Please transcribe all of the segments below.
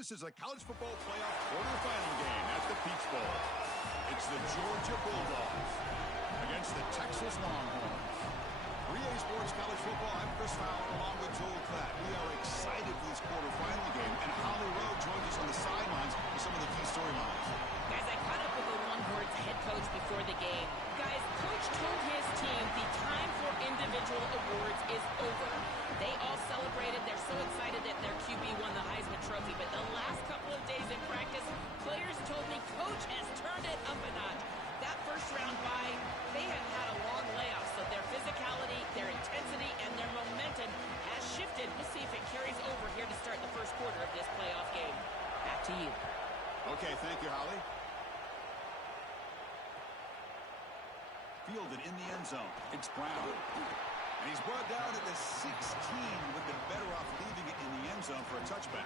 This is a college football playoff quarterfinal game at the Peach Bowl. It's the Georgia Bulldogs against the Texas Longhorns. For EA Sports College Football, I'm Chris Fowler along with Joel Klatt. We are excited for this quarterfinal game, and Holly Rowe joins us on the sidelines with some of the key storylines. Guys, I caught up with the Longhorns head coach before the game. Guys, coach told his team the time for individual awards is over. They all celebrated. They're so excited that their QB won the Heisman Trophy. But the last couple of days in practice, players told me coach has turned it up a notch. That first round bye, they have had a long layoff. So their physicality, their intensity, and their momentum has shifted. We'll see if it carries over here to start the first quarter of this playoff game. Back to you. Okay, thank you, Holly. Fielded in the end zone. It's Brown. And he's brought down at the 16. Would have been better off leaving it in the end zone for a touchback.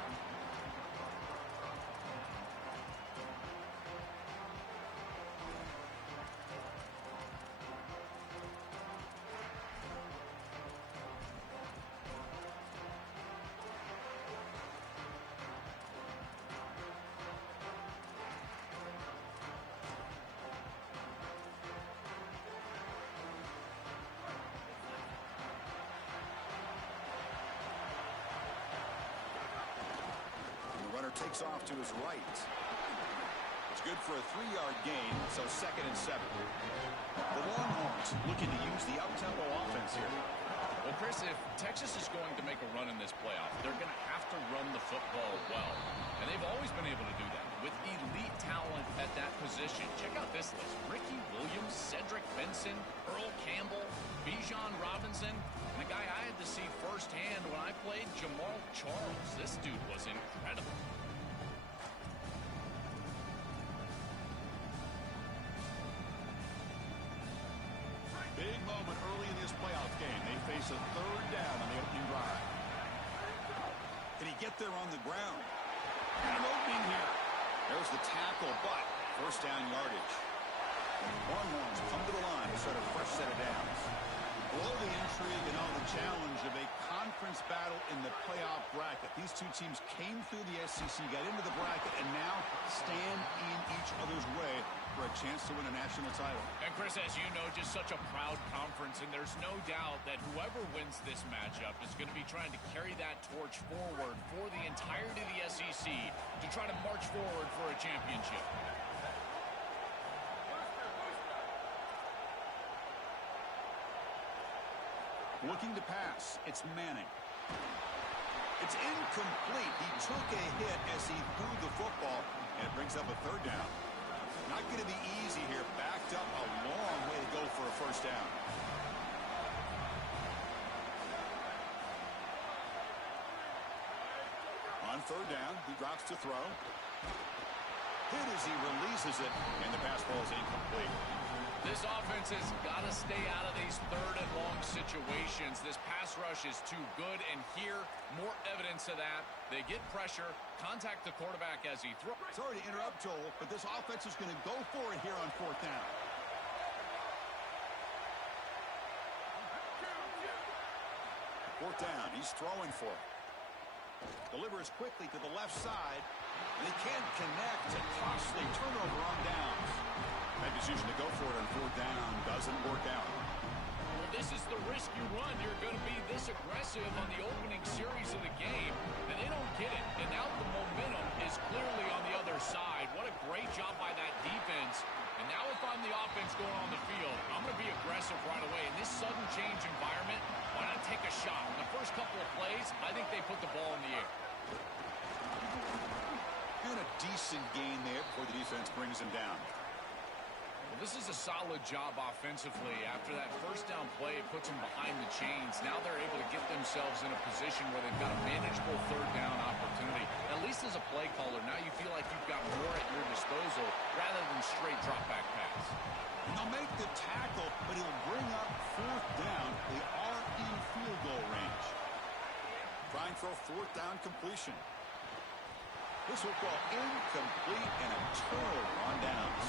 Takes off to his right. It's good for a 3-yard gain, so 2nd and 7. The Longhorns looking to use the up-tempo offense here. Well, Chris, if Texas is going to make a run in this playoff, they're going to have to run the football well. And they've always been able to do that with elite talent at that position. Check out this list. Ricky Williams, Cedric Benson, Earl Campbell, Bijan Robinson, and a guy I had to see firsthand when I played, Jamal Charles. This dude was incredible. Big moment early in this playoff game. They face a 3rd down on the opening drive. Can he get there on the ground? And an opening here. There's the tackle, but 1st down yardage. Longhorns come to the line to start a fresh set of downs. Below the intrigue and all the challenge of a conference battle in the playoff bracket. These two teams came through the SEC, got into the bracket, and now stand in each other's way for a chance to win a national title. And Chris, as you know, just such a proud conference, and there's no doubt that whoever wins this matchup is going to be trying to carry that torch forward for the entirety of the SEC to try to march forward for a championship. Looking to pass. It's Manning. It's incomplete. He took a hit as he threw the football, and it brings up a 3rd down. Not going to be easy here. Backed up a long way to go for a 1st down. On 3rd down, he drops to throw. Hit as he releases it, and the pass ball is incomplete. This offense has got to stay out of these 3rd and long situations. This pass rush is too good, and here, more evidence of that. They get pressure, contact the quarterback as he throws. Sorry to interrupt, Joel, but this offense is going to go for it here on 4th down. Fourth down, he's throwing for it. Delivers quickly to the left side, and he can't connect. A costly turnover on downs. That decision to go for it on 4th down doesn't work out. Well, this is the risk you run. You're going to be this aggressive on the opening series of the game, and they don't get it. And now the momentum is clearly on the other side. What a great job by that defense. And now if I'm the offense going on the field, I'm going to be aggressive right away. In this sudden change environment, why not take a shot? In the first couple of plays, I think they put the ball in the air. And a decent gain there before the defense brings him down. Well, this is a solid job offensively. After that 1st down play, it puts them behind the chains. Now they're able to get themselves in a position where they've got a manageable 3rd down opportunity. At least as a play caller, now you feel like you've got more at your disposal rather than straight drop-back pass. And they'll make the tackle, but he'll bring up 4th down. They are in field goal range. Trying for a 4th down completion. This football incomplete and a turnover on downs.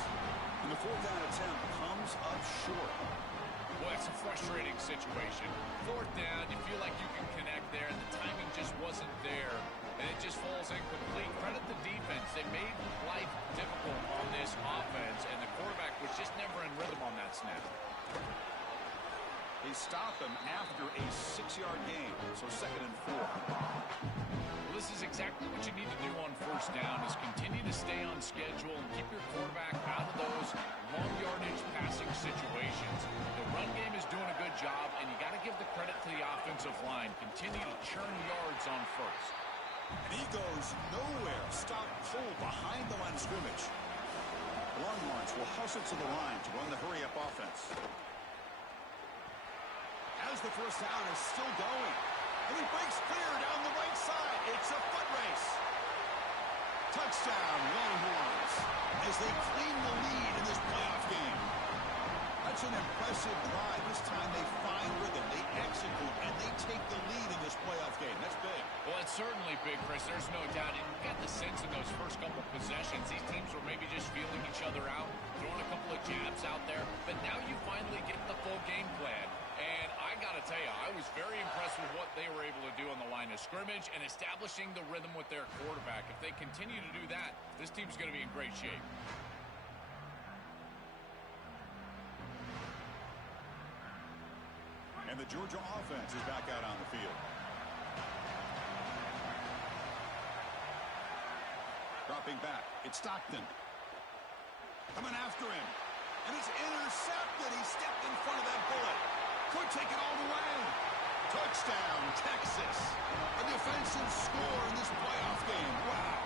And the 4th down attempt comes up short. Well, that's a frustrating situation. Fourth down, you feel like you can connect there, and the timing just wasn't there, and it just falls incomplete. Credit the defense. They made life difficult on this offense, and the quarterback was just never in rhythm on that snap. They stop him after a 6-yard gain, so 2nd and 4. Well, this is exactly what you need to do on first down, is continue to stay on schedule and keep your quarterback out of those long yardage passing situations. The run game is doing a good job, and you got to give the credit to the offensive line. Continue to churn yards on first. And he goes nowhere. Stop cold behind the line of scrimmage. Longhorns will hustle to the line to run the hurry-up offense. As the first down is still going. And he breaks clear down the right side. It's a foot race. Touchdown, Longhorns, as they claim the lead in this playoff game. That's an impressive drive. This time they find rhythm, they execute, and they take the lead in this playoff game. That's big. Well, it's certainly big, Chris. There's no doubt. And you got the sense in those first couple possessions, these teams were maybe just feeling each other out, throwing a couple of jabs out there. But now you finally get the full game plan. And I got to tell you, I was very impressed with what they were able to do on the line of scrimmage and establishing the rhythm with their quarterback. If they continue to do that, this team's going to be in great shape. And the Georgia offense is back out on the field. Dropping back, it's Stockton. Coming after him. And it's intercepted. He stepped in front of that bullet. Could take it all the way. Touchdown, Texas. A defensive score in this playoff game. Wow.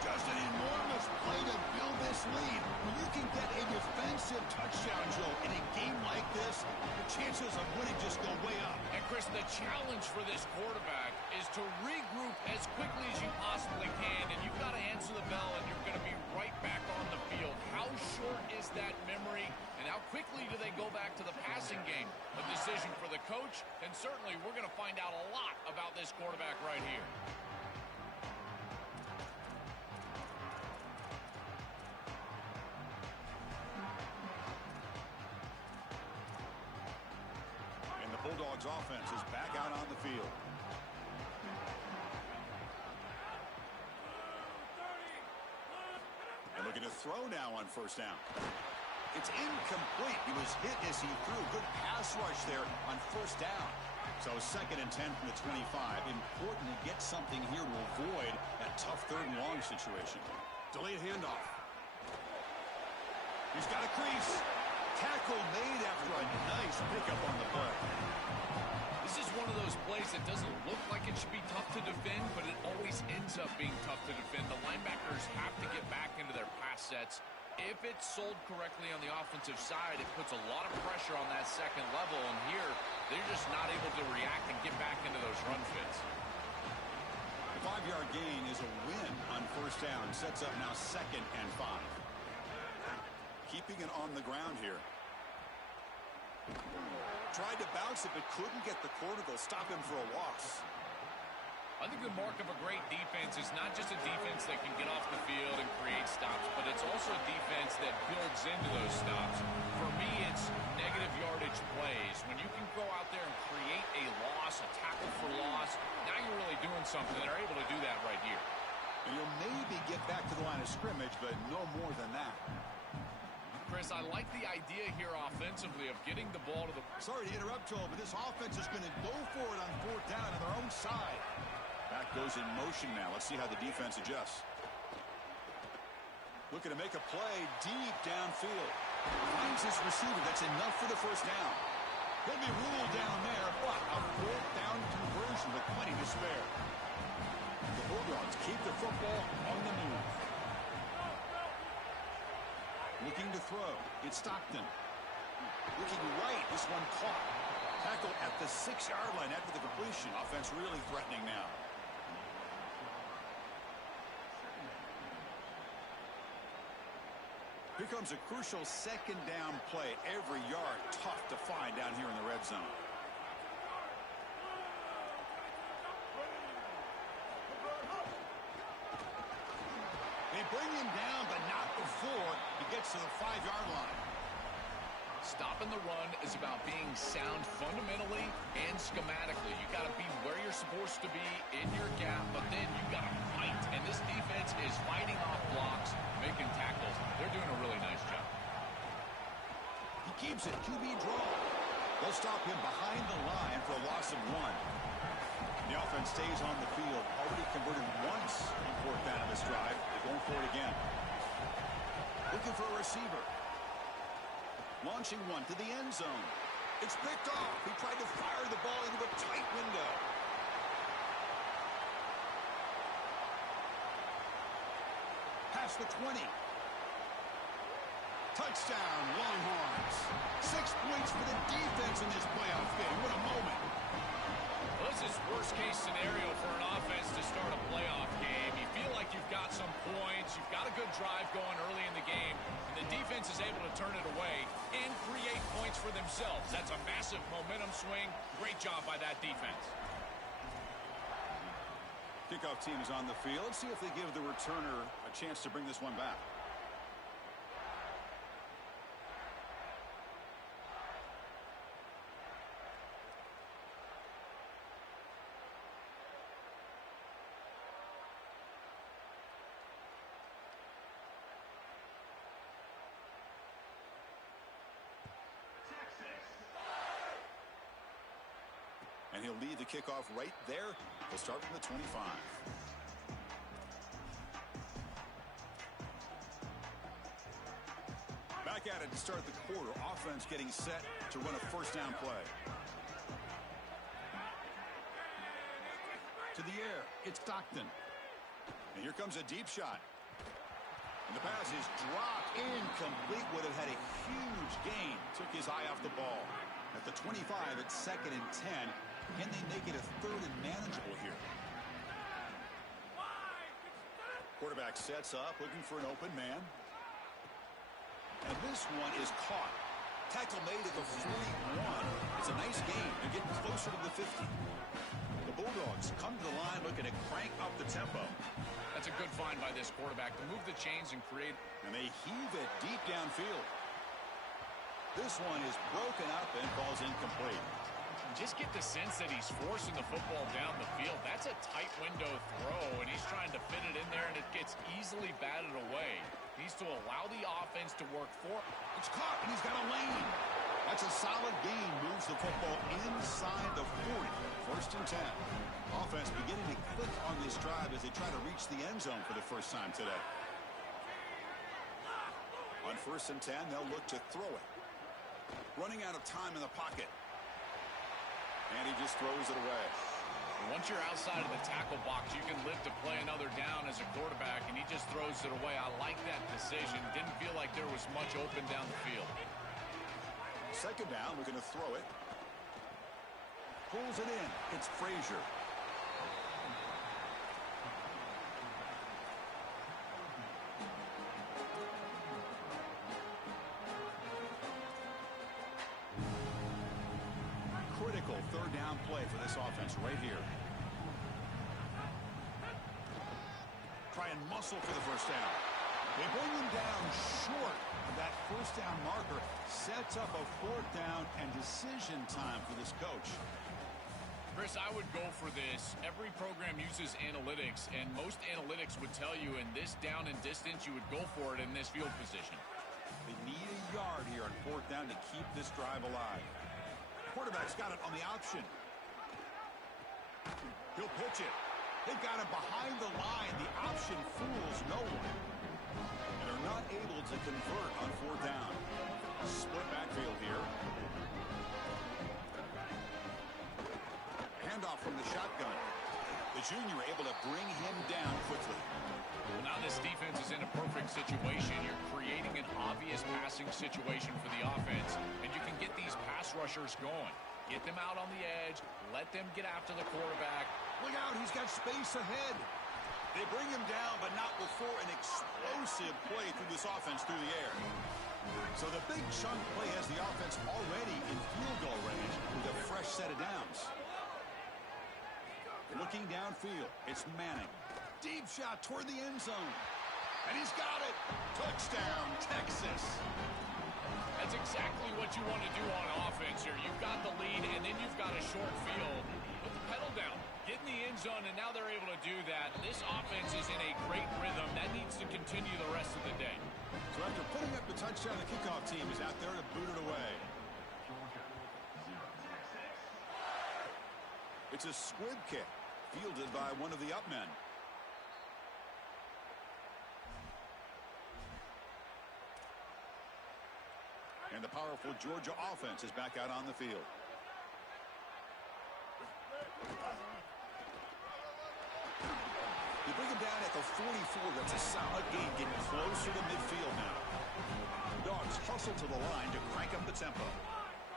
Just an enormous play to build this lead. When you can get a defensive touchdown, Joe, in a game like this, the chances of winning just go way up. And, Chris, the challenge for this quarterback is to regroup as quickly as you possibly can, and you've got to answer the bell, and you're going to be right back on the field. How short is that memory, and how quickly do they go back to the passing game? A decision for the coach, and certainly we're going to find out a lot about this quarterback right here. Bulldogs offense is back out on the field. And looking to throw now on first down. It's incomplete. He was hit as he threw. Good pass rush there on first down. So 2nd and 10 from the 25. Important to get something here to avoid that tough 3rd and long situation. Delayed handoff. He's got a crease. Tackle made after a nice pickup on the play. This is one of those plays that doesn't look like it should be tough to defend, but it always ends up being tough to defend. The linebackers have to get back into their pass sets. If it's sold correctly on the offensive side, it puts a lot of pressure on that second level, and here they're just not able to react and get back into those run fits. The 5-yard gain is a win on first down. Sets up now 2nd and 5. Keeping it on the ground here. Tried to bounce it, but couldn't get the corner to stop him for a loss. I think the mark of a great defense is not just a defense that can get off the field and create stops, but it's also a defense that builds into those stops. For me, it's negative yardage plays. When you can go out there and create a loss, a tackle for loss, now you're really doing something. They're able to do that right here. And you'll maybe get back to the line of scrimmage, but no more than that. Chris, I like the idea here offensively of getting the ball to the... Sorry to interrupt, Joe, but this offense is going to go for it on 4th down on their own side. Back goes in motion now. Let's see how the defense adjusts. Looking to make a play deep downfield. Finds his receiver. That's enough for the first down. He'll be ruled down there, but a 4th down conversion with plenty to spare. The Bulldogs keep the football on the move. Looking to throw. It's Stockton. Looking right. This one caught. Tackle at the 6-yard line after the completion. Offense really threatening now. Here comes a crucial 2nd down play. Every yard tough to find down here in the red zone. They bring him down, but not before he gets to the 5-yard line. Stopping the run is about being sound fundamentally and schematically. You got to be where you're supposed to be in your gap, but then you got to fight. And this defense is fighting off blocks, making tackles. They're doing a really nice job. He keeps it. QB draw. They'll stop him behind the line for a loss of 1. The offense stays on the field. Already converted once on 4th down of this drive. They're going for it again. Looking for a receiver. Launching one to the end zone. It's picked off. He tried to fire the ball into a tight window. Past the 20. Touchdown, Longhorns. 6 points for the defense in this playoff game. What a moment. Well, this is worst-case scenario for an offense to start a playoff game. You feel like you've got some points, you've got a good drive going early in the game, and the defense is able to turn it away and create points for themselves. That's a massive momentum swing. Great job by that defense. Kickoff team is on the field. Let's see if they give the returner a chance to bring this one back. And he'll lead the kickoff right there. He'll start from the 25. Back at it to start the quarter. Offense getting set to run a first down play. To the air. It's Stockton. And here comes a deep shot. And the pass is dropped. Incomplete. Would have had a huge gain. Took his eye off the ball. At the 25, it's 2nd and 10. Can they make it a 3rd and manageable here? Quarterback sets up, looking for an open man. And this one is caught. Tackle made at the 41. It's a nice gain. They're getting closer to the 50. The Bulldogs come to the line looking to crank up the tempo. That's a good find by this quarterback to move the chains and create. And they heave it deep downfield. This one is broken up and falls incomplete. Just get the sense that he's forcing the football down the field. That's a tight window throw, and he's trying to fit it in there, and it gets easily batted away. He needs to allow the offense to work for it. It's caught, and he's got a lane. That's a solid gain. Moves the football inside the 40. 1st and 10. Offense beginning to click on this drive as they try to reach the end zone for the first time today. On 1st and 10, they'll look to throw it. Running out of time in the pocket. And he just throws it away. Once you're outside of the tackle box, you can live to play another down as a quarterback, and he just throws it away. I like that decision. Didn't feel like there was much open down the field. 2nd down, we're going to throw it. Pulls it in. It's Frazier. Critical 3rd down play for this offense right here. Try and muscle for the first down. They bring him down short of that first down marker. Sets up a 4th down and decision time for this coach. Chris, I would go for this. Every program uses analytics, and most analytics would tell you in this down and distance, you would go for it in this field position. They need a yard here on 4th down to keep this drive alive. Quarterback's got it on the option. He'll pitch it. They've got him behind the line. The option fools no one. And they're not able to convert on 4th down. Split backfield here. Handoff from the shotgun. The junior able to bring him down quickly. Well, now this defense is in a perfect situation. You're creating an obvious passing situation for the offense, and you can get these pass rushers going. Get them out on the edge. Let them get after the quarterback. Look out, he's got space ahead. They bring him down, but not before an explosive play through this offense through the air. So the big chunk play has the offense already in field goal range with a fresh set of downs. Looking downfield, it's Manning. Deep shot toward the end zone. And he's got it. Touchdown, Texas. That's exactly what you want to do on offense here. You've got the lead, and then you've got a short field. Put the pedal down. Get in the end zone, and now they're able to do that. This offense is in a great rhythm. That needs to continue the rest of the day. So after putting up the touchdown, the kickoff team is out there to boot it away. It's a squib kick, fielded by one of the up men. And the powerful Georgia offense is back out on the field. They bring him down at the 44. That's a solid gain, getting closer to midfield now. Dogs hustle to the line to crank up the tempo.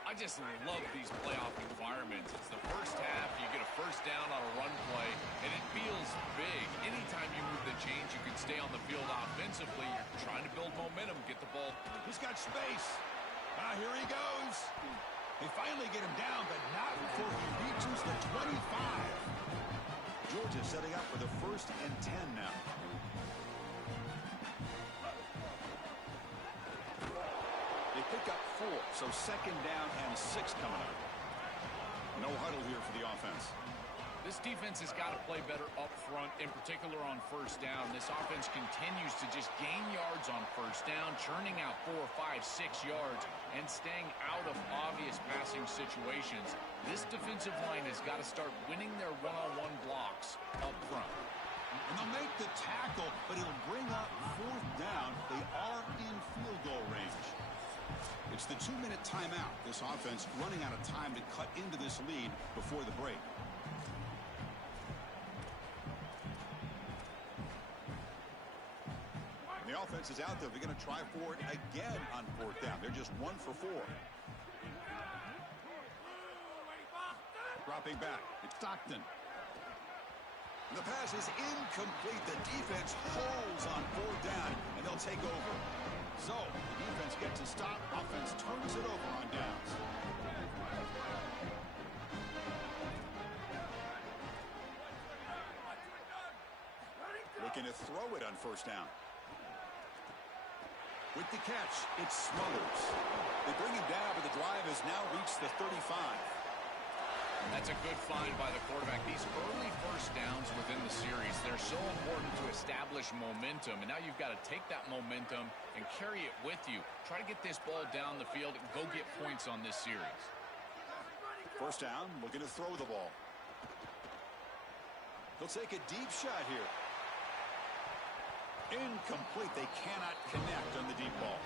I just love these playoff environments. It's the first half, you get a first down on a run play, and it feels big. Anytime you move the chains, you can stay on the field offensively. You're trying to build momentum, get the ball. He's got space. Here he goes. They finally get him down, but not before he reaches the 25. Georgia setting up for the 1st and 10 now. They pick up 4, so 2nd down and 6 coming up. No huddle here for the offense. This defense has got to play better up front, in particular on first down. This offense continues to just gain yards on first down, churning out 4, 5, 6 yards, and staying out of obvious passing situations. This defensive line has got to start winning their one-on-one blocks up front. And they'll make the tackle, but it'll bring up 4th down. They are in field goal range. It's the 2-minute timeout. This offense running out of time to cut into this lead before the break. And the offense is out there. They're going to try for it again on 4th down. They're just 1 for 4. Dropping back. It's Stockton. The pass is incomplete. The defense holds on 4th down, and they'll take over. So, the defense gets a stop. Offense turns it over on downs. Looking to throw it on 1st down. With the catch, it's Smothers. They bring him down, but the drive has now reached the 35. That's a good find by the quarterback. These early first downs within the series, they're so important to establish momentum. And now you've got to take that momentum and carry it with you. Try to get this ball down the field and go get points on this series. 1st down, looking to throw the ball. They'll take a deep shot here. Incomplete. They cannot connect on the deep ball.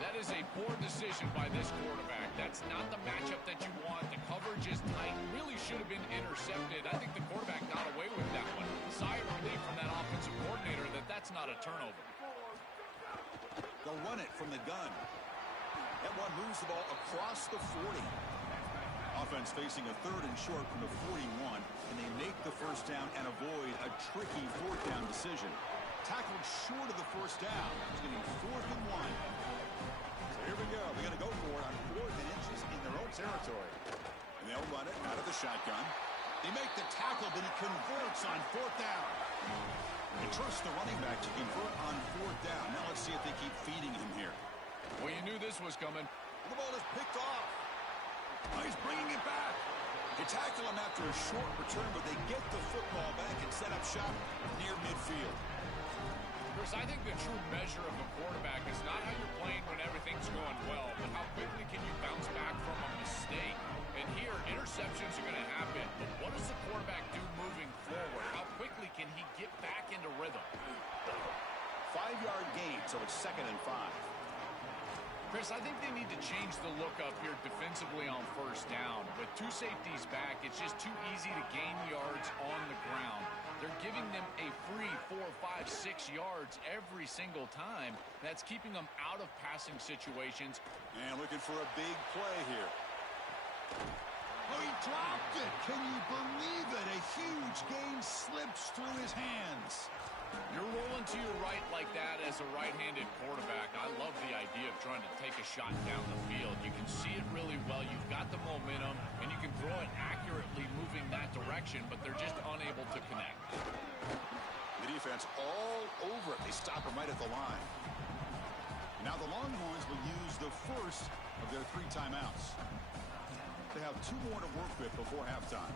That is a poor decision by this quarterback. That's not the matchup that you want. The coverage is tight. Really should have been intercepted. I think the quarterback got away with that one. Sigh of relief from that offensive coordinator that that's not a turnover. They'll run it from the gun. That one moves the ball across the 40. Offense facing a 3rd and short from the 41, and they make the 1st down and avoid a tricky 4th down decision. Tackled short of the 1st down. It's going to be 4th and 1. So here we go. They're going to go for it on 4th and inches in their own territory. And they'll run it out of the shotgun. They make the tackle, but he converts on 4th down. They trust the running back to convert on 4th down. Now let's see if they keep feeding him here. Well, you knew this was coming. The ball is picked off. Oh, he's bringing it back. They tackle him after a short return, but they get the football back and set up shop near midfield. Chris, I think the true measure of a quarterback is not how you're playing when everything's going well, but how quickly can you bounce back from a mistake. And here, interceptions are going to happen, but what does the quarterback do moving forward? How quickly can he get back into rhythm? 5-yard gain, so it's 2nd and 5. Chris, I think they need to change the look up here defensively on 1st down. With 2 safeties back, it's just too easy to gain yards on the ground. They're giving them a free 4, 5, 6 yards every single time. That's keeping them out of passing situations. And looking for a big play here. Oh, he dropped it. Can you believe it? A huge gain slips through his hands. You're rolling to your right like that as a right-handed quarterback. I love the idea of trying to take a shot down the field. You can see it really well. You've got the momentum, and you can throw it accurately moving that direction, but they're just unable to connect. The defense all over it. They stop him right at the line. Now the Longhorns will use the first of their 3 timeouts. They have 2 more to work with before halftime.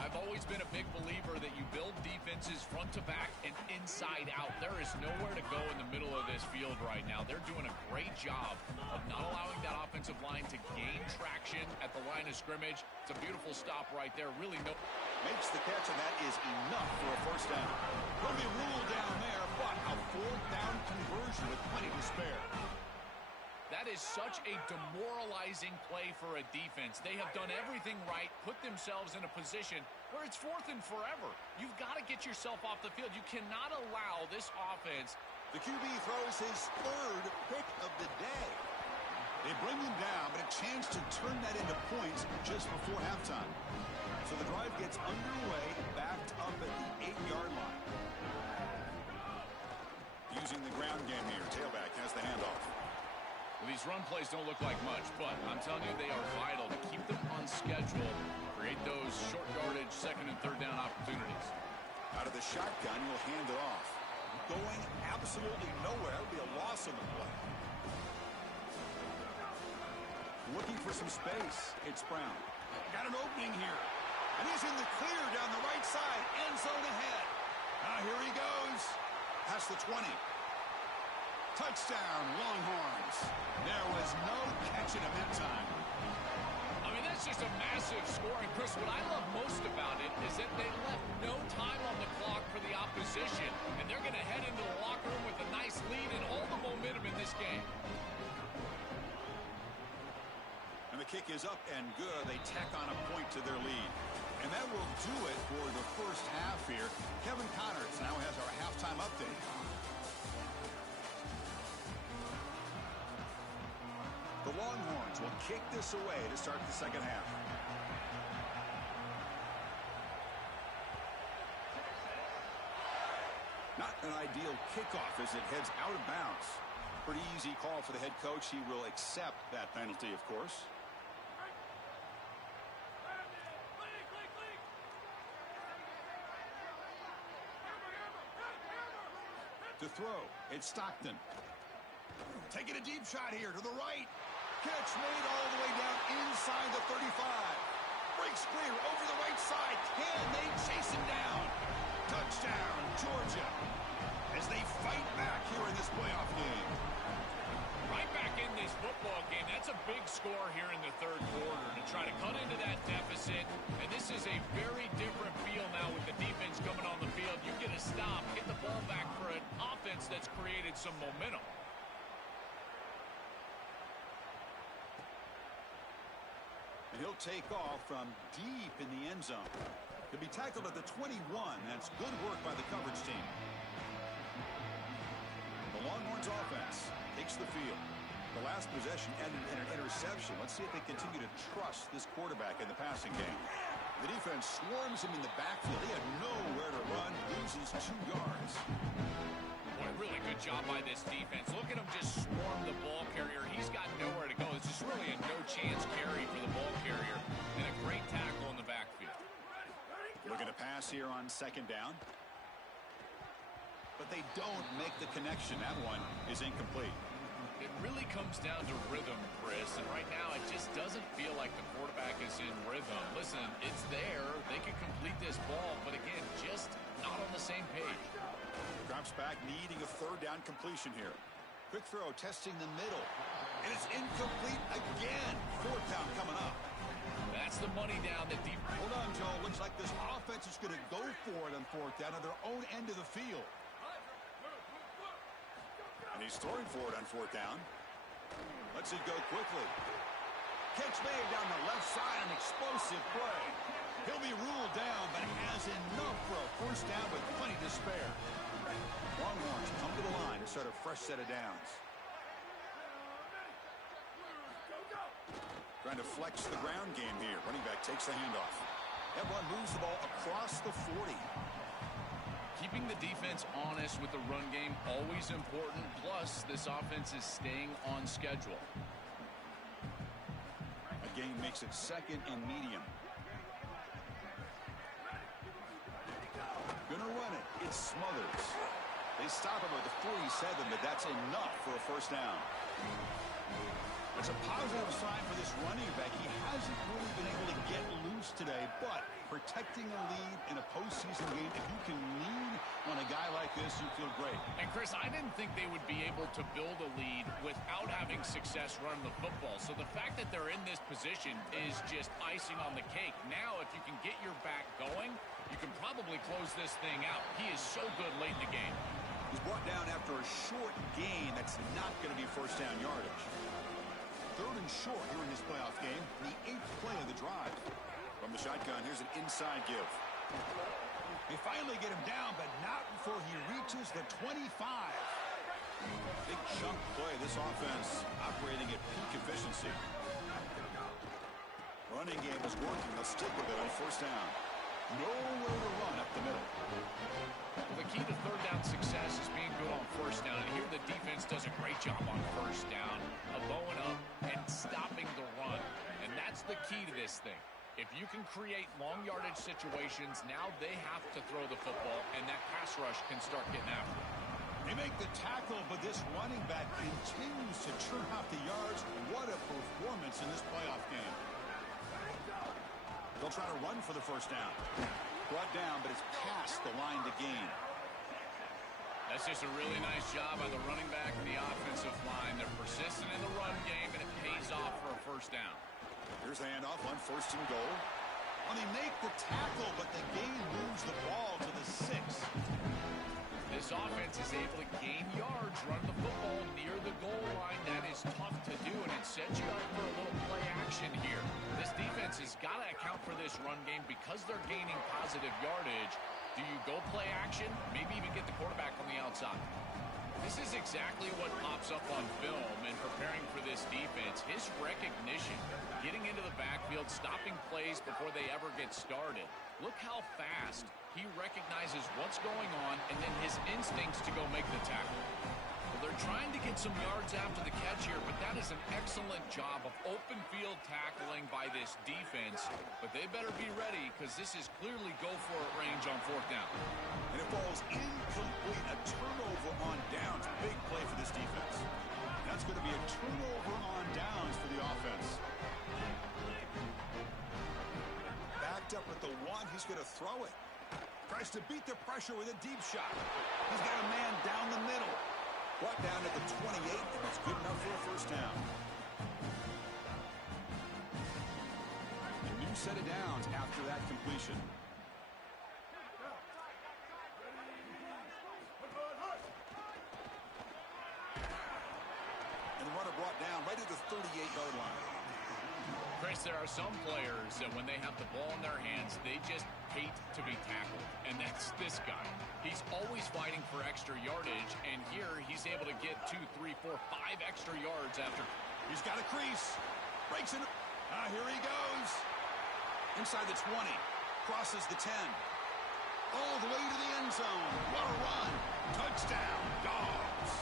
I've always been a big believer that you build defenses front to back and inside out. There is nowhere to go in the middle of this field right now. They're doing a great job of not allowing that offensive line to gain traction at the line of scrimmage. It's a beautiful stop right there. Really no. Makes the catch, and that is enough for a first down. Will be ruled down there, but a 4th down conversion with plenty to spare. That is such a demoralizing play for a defense. They have done everything right, put themselves in a position where it's 4th and forever. You've got to get yourself off the field. You cannot allow this offense. The QB throws his 3rd pick of the day. They bring him down, but a chance to turn that into points just before halftime. So the drive gets underway, backed up at the 8-yard line. Using the ground game here, tailback has the handoff. Well, these run plays don't look like much, but I'm telling you, they are vital to keep them on schedule, create those short yardage 2nd and 3rd down opportunities. Out of the shotgun, he'll hand it off. Going absolutely nowhere. It'll be a loss on the play. Looking for some space. It's Brown. Got an opening here. And he's in the clear down the right side. End zone ahead. Now here he goes. Past the 20. Touchdown, Longhorns. There was no catching him that time. I mean, that's just a massive score. And, Chris, what I love most about it is that they left no time on the clock for the opposition. And they're going to head into the locker room with a nice lead and all the momentum in this game. And the kick is up and good. They tack on a point to their lead. And that will do it for the first half here. Kevin Connors now has our halftime update. The Longhorns will kick this away to start the second half. Not an ideal kickoff as it heads out of bounds. Pretty easy call for the head coach. He will accept that penalty, of course. To throw, it's Stockton. Taking a deep shot here to the right. Catch made all the way down inside the 35. Breaks clear over the right side. Can they chase him down? Touchdown, Georgia. As they fight back here in this playoff game. Right back in this football game. That's a big score here in the 3rd quarter to try to cut into that deficit. And this is a very different feel now with the defense coming on the field. You get a stop, get the ball back for an offense that's created some momentum. And he'll take off from deep in the end zone. He'll be tackled at the 21. That's good work by the coverage team. The Longhorns offense takes the field. The last possession ended in an interception. Let's see if they continue to trust this quarterback in the passing game. The defense swarms him in the backfield. He had nowhere to run. Loses 2 yards. Boy, really good job by this defense. Look at him just swarm the ball carrier. He's got nowhere to go. It's just really a no-chance carry for the ball carrier. And a great tackle in the backfield. Looking to pass here on 2nd down. But they don't make the connection. That one is incomplete. It really comes down to rhythm, Chris. And right now, it just doesn't feel like the quarterback is in rhythm. Listen, it's there. They could complete this ball. But again, just not on the same page. Drops back, needing a 3rd down completion here. Quick throw, testing the middle. And it's incomplete again. 4th down coming up. That's the money down that deep. Hold on, Joe. Looks like this offense is going to go for it on 4th down at their own end of the field. And he's throwing for it on 4th down. Lets it go quickly. Catch made down the left side, an explosive play. He'll be ruled down, but has enough for a first down with plenty to spare. Longhorns come to the line to start a fresh set of downs. Trying to flex the ground game here. Running back takes the handoff. That one moves the ball across the 40. Keeping the defense honest with the run game, always important. Plus, this offense is staying on schedule. A gain makes it 2nd and medium. Gonna run it. It's Smothers. They stop him at the 47, but that's enough for a first down. It's a positive sign for this running back. He hasn't really been able to get loose today, but protecting a lead in a postseason game, if you can lean on a guy like this, you feel great. And, Chris, I didn't think they would be able to build a lead without having success running the football. So the fact that they're in this position is just icing on the cake. Now, if you can get your back going, you can probably close this thing out. He is so good late in the game. He's brought down after a short gain. That's not going to be first down yardage. 3rd and short here in this playoff game. The 8th play of the drive. From the shotgun, here's an inside give. They finally get him down, but not before he reaches the 25. Big chunk play. This offense operating at peak efficiency. Running game is working. They'll stick with it on first down. Nowhere to run up the middle. Well, the key to 3rd down success is being good on first down. And here the defense does a great job on first down of bowing up and stopping the run. And that's the key to this thing. If you can create long yardage situations, now they have to throw the football, and that pass rush can start getting after it. They make the tackle, but this running back continues to churn out the yards. What a performance in this playoff game. They'll try to run for the first down. Brought down, but it's past the line to gain. That's just a really nice job by the running back and the offensive line. They're persistent in the run game, and it pays off for a first down. Here's the handoff on 1st and goal. Well, they make the tackle, but the gain moves the ball to the 6. This offense is able to gain yards, run the football near the goal line. That is tough to do, and it sets you up for a little play action here. This defense has got to account for this run game because they're gaining positive yardage. Do you go play action? Maybe even get the quarterback on the outside. This is exactly what pops up on film in preparing for this defense. His recognition, getting into the backfield, stopping plays before they ever get started. Look how fast he recognizes what's going on and then his instincts to go make the tackle. Well, they're trying to get some yards after the catch here, but that is an excellent job of open field tackling by this defense. But they better be ready because this is clearly go-for-it range on 4th down. And it falls incomplete. A turnover on downs. Big play for this defense. That's going to be a turnover on downs for the offense. Backed up at the 1. He's going to throw it. Tries to beat the pressure with a deep shot. He's got a man down the middle. Brought down at the 28, and that's good enough for a first down. A new set of downs after that completion. And the runner brought down right at the 38-yard line. Chris, there are some players that when they have the ball in their hands, they just hate to be tackled. And that's this guy. He's always fighting for extra yardage, and here he's able to get 2, 3, 4, 5 extra yards after. He's got a crease. Breaks it. Here he goes. Inside the 20. Crosses the 10. All the way to the end zone. What a run. Touchdown, Dogs.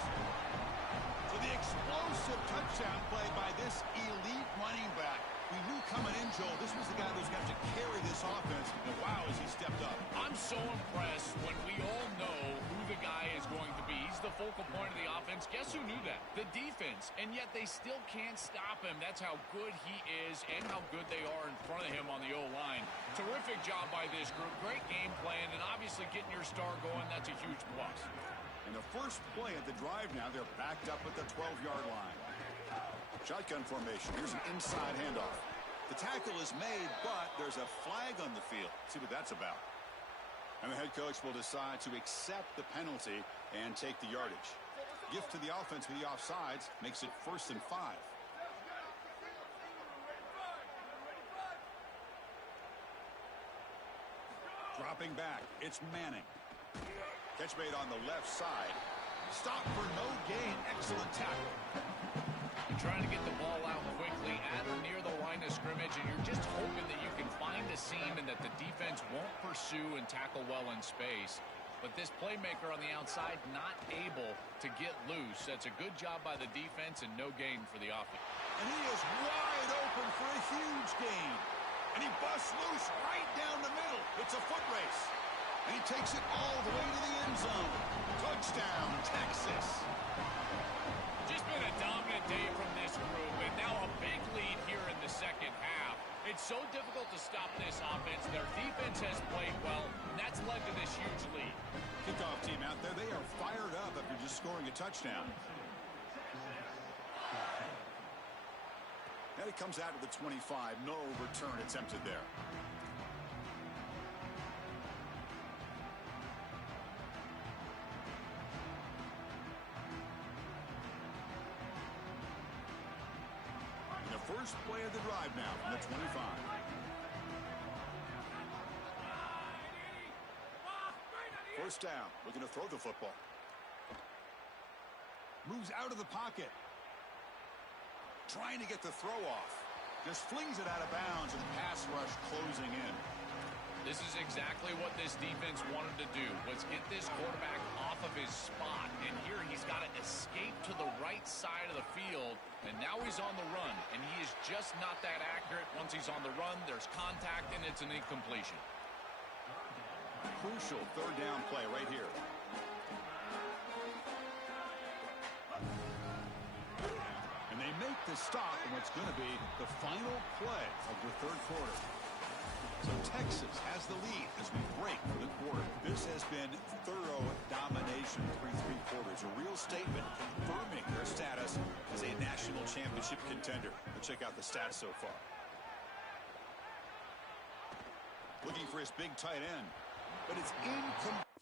So the explosive touchdown play by this elite running back. We knew coming in, Joel, this was the guy that was going to have to carry this offense. And wow, has he stepped up. I'm so impressed when we all know who the guy is going to be. He's the focal point of the offense. Guess who knew that? The defense. And yet they still can't stop him. That's how good he is and how good they are in front of him on the O-line. Terrific job by this group. Great game plan, and obviously getting your star going, that's a huge plus. And the first play of the drive now, they're backed up at the 12-yard line. Shotgun formation. Here's an inside handoff. The tackle is made, but there's a flag on the field. See what that's about. And the head coach will decide to accept the penalty and take the yardage. Gift to the offense with the offsides makes it 1st and 5. Dropping back. It's Manning. Catch made on the left side. Stop for no gain. Excellent tackle. You're trying to get the ball out quickly at or near the line of scrimmage, and you're just hoping that you can find a seam and that the defense won't pursue and tackle well in space. But this playmaker on the outside not able to get loose. That's a good job by the defense and no gain for the offense. And he is wide open for a huge gain. And he busts loose right down the middle. It's a foot race. And he takes it all the way to the end zone. Touchdown, Texas. Just been a dominant day from this group, and now a big lead here in the second half. It's so difficult to stop this offense. Their defense has played well, and that's led to this huge lead. Kickoff team out there, they are fired up after just scoring a touchdown. And it comes out of the 25. No return attempted there. The first play of the drive now from the 25. First down, looking to throw the football. Moves out of the pocket. Trying to get the throw off. Just flings it out of bounds, and the pass rush closing in. This is exactly what this defense wanted to do, was get this quarterback off of his spot. And here he's got to escape to the right side of the field, and now he's on the run. And he is just not that accurate. Once he's on the run, there's contact, and it's an incompletion. Crucial third down play right here. And they make the stop in what's going to be the final play of the third quarter. So Texas has the lead as we break for the quarter. This has been thorough domination through 3 quarters. A real statement confirming their status as a national championship contender. Let's check out the stats so far. Looking for his big tight end, but it's incomplete.